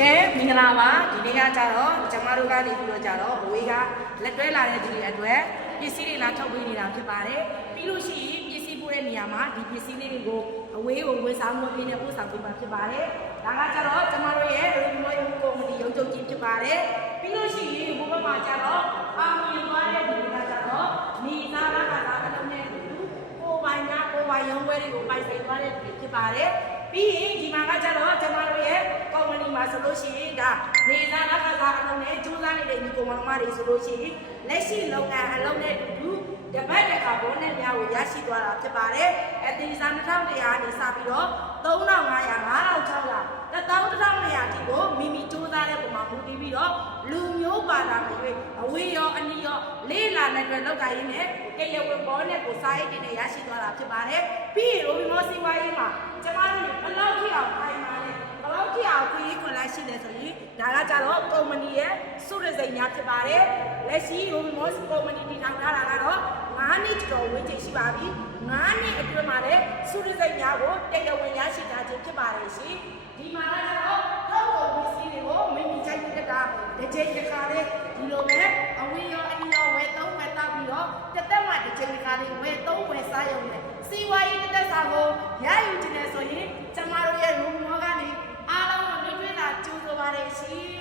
ကဲမင်္ဂလာပါဒီနေ့ကကြတော့ကျမတို့ကနေပြီးတော့ကြတော့အဝေးကလက်တွဲလာတဲ့သူတွေအတွက်ပစ္စည်းတွေလာထုတ်ပေးနေတာဖြစ်ပါတယ်ပြီးလို့ရှိရင်ပစ္စည်းပို့တဲ့နေရာမှာဒီပစ္စည်းလေးတွေကိုအဝေးကိုဝယ်ဆောင်ပေးနေပို့ဆောင်ပေးမှာဖြစ်ပါတယ်ဒါကကြတော့ကျမတို့ရဲ့ရိုးရိုးရုံကော်မတီရုံးချုပ်ကြီးဖြစ်ပါတယ်ပြီးလို့ရှိရင်ဘုဘမှာကြတော့အောင်မြင်သွားတဲ့ဒီကကြတော့မိသားစုကသာအလုံးနဲ့ကိုပိုင်များကိုပိုင်ရုံးပွဲတွေကိုပိုင်ဆိုင်သွားတဲ့ဖြစ်ပါတယ်ပြီးရင်ဒီမှာကကြတော့ကျမတို့ရဲ့ကော်မတီမှာဆိုလို့ရှိရင်ဒါနေသားကစားအလုံးနဲ့ကျိုးစားနေတဲ့ညီကောင်မတွေဆိုလို့ရှိရင်လက်ရှိလုပ်ငန်းအလုံးနဲ့တူတပတ်တခါဘောနဲ့များကိုရရှိသွားတာဖြစ်ပါတယ်အသီးစား2100ကနေစပြီးတော့3500 5600 11200အထိကိုမိမိကျိုးစားတဲ့ပုံမှာမူတည်ပြီးတော့လူမျိုးပါတာမျိုးအဝေးရောအနီးရောလေးလာတဲ့အတွက်လောက်ကရင်းနဲ့ကရဝဘောနဲ့ကိုစားရည်နဲ့ရရှိသွားတာဖြစ်ပါတယ်ပြီးရင်ရိုဘီမောစီဝိုင်းမှာကျမတို့ဘယ်လောက်ထိအောင်ခိုင်းပါလဲဘယ်လောက်ထိအောင်ခွင့်ရခွင့်လိုက်ရှိတယ်ဆိုရင်ဒါကကြတော့ကုမ္ပဏီရဲ့စုရစိန်များဖြစ်ပါတယ်လက်ရှိရိုဘီမောစီကုမ္ပဏီတည်ထောင်ထားတာကတော့9နှစ်ကျော်ဝန်းကျင်ရှိပါပြီ9နှစ်အတွင်းမှာလည်းစုရစိန်များကိုတရားဝင်ရရှိထားခြင်းဖြစ်ပါတယ်ရှင်ဒီမှာကတော့ထောက်ကုန်ပစ္စည်းတွေကိုမိမိချိုက်တဲ့တာတစ်ချိန်တစ်ခါလေးဒီလိုပဲအဝေးရောအနီးရောဝယ်သုံးဝယ်တောက်ပြီးတော့တစ်သက်မှတစ်ချိန်တစ်ခါလေးဝယ်သုံးဝယ်စားရုံနဲ့စီဝါရေးတစ်သက်စာကိုရယူခြင်းနဲ့ဆိုရင်ကျမတို့ရဲ့ရိုးမောကနေအားလုံးကိုတွေ့တွေ့တာကြိုးစားပါတယ်ရှင်